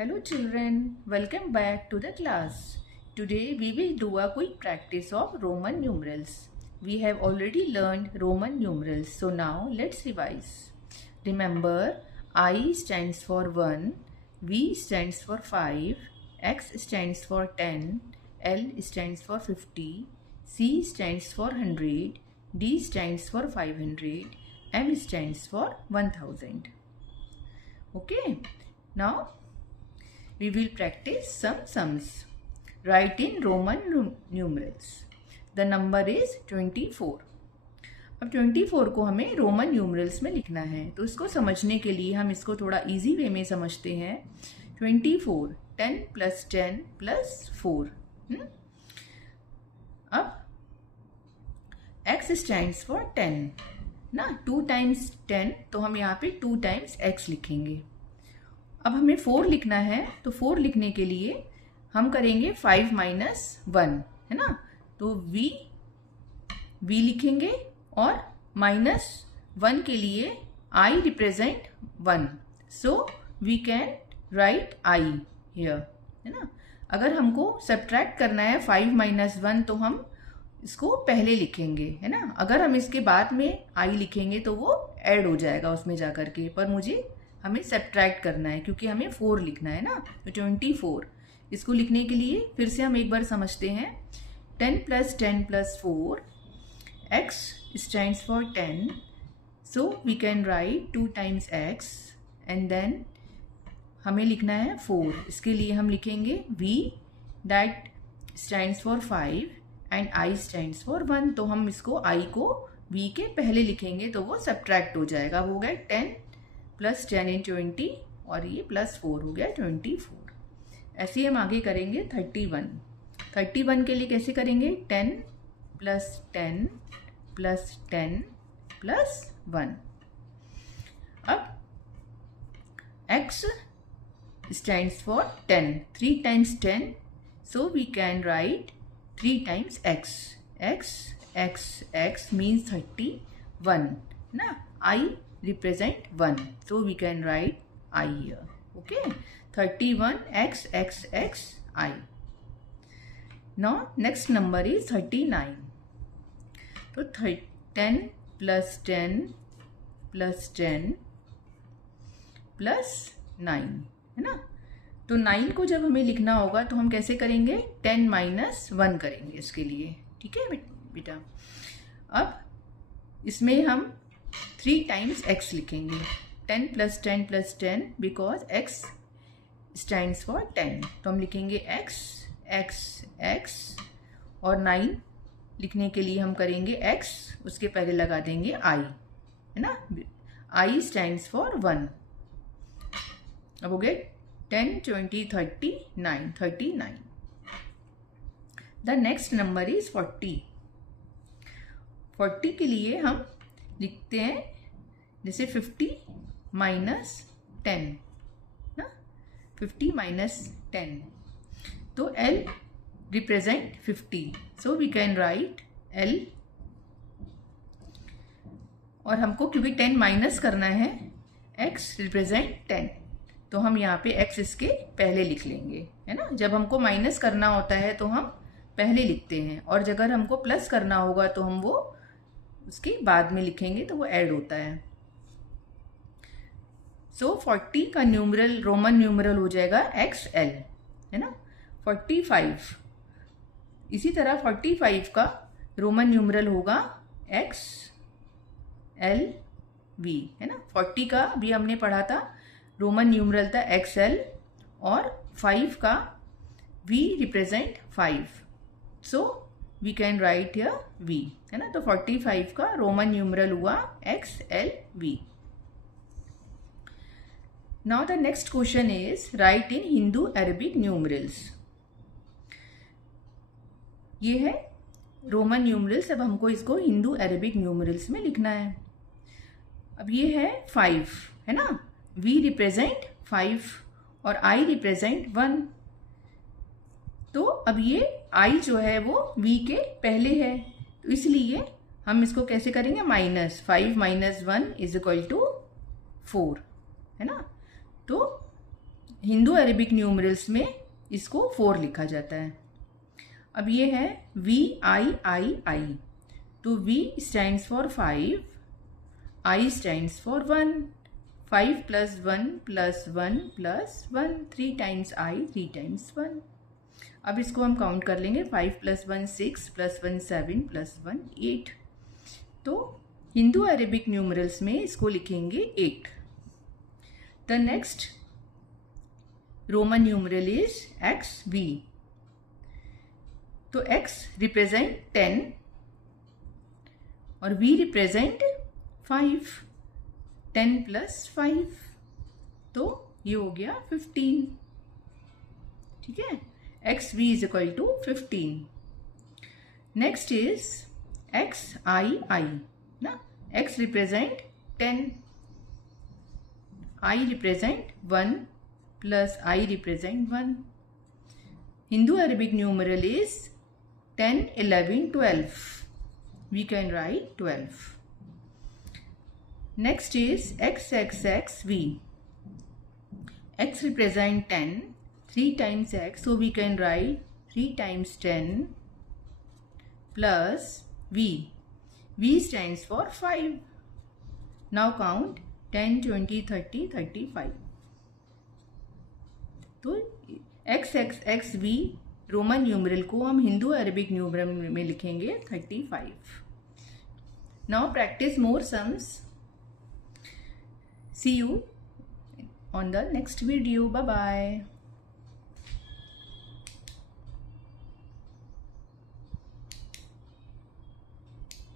Hello children, welcome back to the class. Today we will do a quick practice of Roman numerals. We have already learned Roman numerals, so now let's revise. Remember, I stands for 1, V stands for 5, X stands for 10, L stands for 50, C stands for 100, D stands for 500, M stands for 1000. Okay, now we will practice some sums. Write in Roman numerals. The number is 24. अब 24 को हमें Roman numerals में लिखना है, तो इसको समझने के लिए हम इसको थोड़ा इजी वे में समझते हैं. 24 10 प्लस 10 प्लस 4. अब x स्टैंड्स फॉर 10 ना, 2 टाइम्स 10, तो हम यहाँ पे 2 टाइम्स x लिखेंगे. अब हमें 4 लिखना है, तो 4 लिखने के लिए हम करेंगे 5 माइनस 1, है ना. तो v लिखेंगे और माइनस 1 के लिए I represent 1, so we can write I here, है ना. अगर हमको सब्ट्रैक्ट करना है 5 माइनस 1, तो हम इसको पहले लिखेंगे, है ना. अगर हम इसके बाद में I लिखेंगे तो वो ऐड हो जाएगा उसमें जाकर के, पर हमें सब्ट्रैक्ट करना है क्योंकि हमें 4 लिखना है ना. तो 24 इसको लिखने के लिए फिर से हम एक बार समझते हैं. 10 plus 10 plus 4, x stands for 10, so we can write 2 times x and then हमें लिखना है 4. इसके लिए हम लिखेंगे v that stands for 5 and I stands for 1. तो हम इसको I को v के पहले लिखेंगे तो वो सब्ट्रैक्ट हो जाएगा. वो हो गया 10 प्लस 10 इन 20 और ये प्लस 4 हो गया 24. ऐसे ही हम आगे करेंगे 31 के लिए कैसे करेंगे. 10 प्लस 10 प्लस 10 प्लस 1. अब x stands for 10, 3 times 10, so we can write 3 times x means 31 ना. I represent 1, so we can write I here. Okay, 31 x I. Now next number is 39. तो 10 plus 10 plus 10 plus 9, है ना. तो 9 को जब हमें लिखना होगा तो हम कैसे करेंगे. 10 माइनस 1 करेंगे इसके लिए. ठीक है बेटा. अब इसमें हम 3 टाइम्स x लिखेंगे. 10 plus 10 plus 10 because x stands for 10, तो हम लिखेंगे x और 9 लिखने के लिए हम करेंगे x, उसके पहले लगा देंगे I, है ना. I stands for 1. अब हो गए 10 20 30 39. द नेक्स्ट नंबर इज 40 के लिए हम लिखते हैं जैसे 50 माइनस 10 ना. 50 माइनस 10, तो L represent 50, so we can write L. और हमको क्योंकि 10 माइनस करना है, X रिप्रेजेंट 10, तो हम यहाँ पे X इसके पहले लिख लेंगे, है ना. जब हमको माइनस करना होता है तो हम पहले लिखते हैं, और अगर हमको प्लस करना होगा तो हम वो उसके बाद में लिखेंगे, तो वो ऐड होता है. सो 40 का न्यूमरल रोमन न्यूमरल हो जाएगा XL, है ना. 45 इसी तरह 45 का रोमन न्यूमरल होगा XLV, है ना. 40 का भी हमने पढ़ा था, रोमन न्यूमरल था XL और 5 का V represent 5, so we can write here V, है ना. तो 45 का रोमन न्यूमरल हुआ XLV. Now the next question is write in Hindu Arabic numerals. ये है रोमन न्यूमरल्स. अब हमको इसको हिंदू अरबिक न्यूमरल्स में लिखना है. अब ये है 5, है ना. V रिप्रेजेंट 5 और I रिप्रेजेंट 1. तो अब ये I जो है वो V के पहले है, तो इसलिए हम इसको कैसे करेंगे. Minus 5 minus 1 is equal to 4, है ना. तो हिंदू अरेबिक न्यूमरल्स में इसको 4 लिखा जाता है। अब ये है VIII, तो V stands for 5, I stands for 1, 5 + 1 + 1 + 1, 3 times I, 3 times 1। अब इसको हम काउंट कर लेंगे, 5 + 1 6 + 1 7 + 1 8। तो हिंदू अरेबिक न्यूमरल्स में इसको लिखेंगे 8। The next Roman numeral is XV। तो X रिप्रेजेंट 10 और V रिप्रेजेंट 5, 10 + 5, तो ये हो गया 15। ठीक है, XV = 15। नेक्स्ट इज XII ना, X represent 10, I represent 1 + I represent 1। Hindu Arabic numeral is 10, 11, 12. We can write 12. Next is XXXV. X represent 10, 3 times X, so we can write 3 times 10 plus V. V stands for 5. Now count 10, 20, 30, 35. तो XXXV Roman numeral को हम Hindu Arabic numeral में लिखेंगे 35। Now practice more sums. See you on the next video. Bye bye.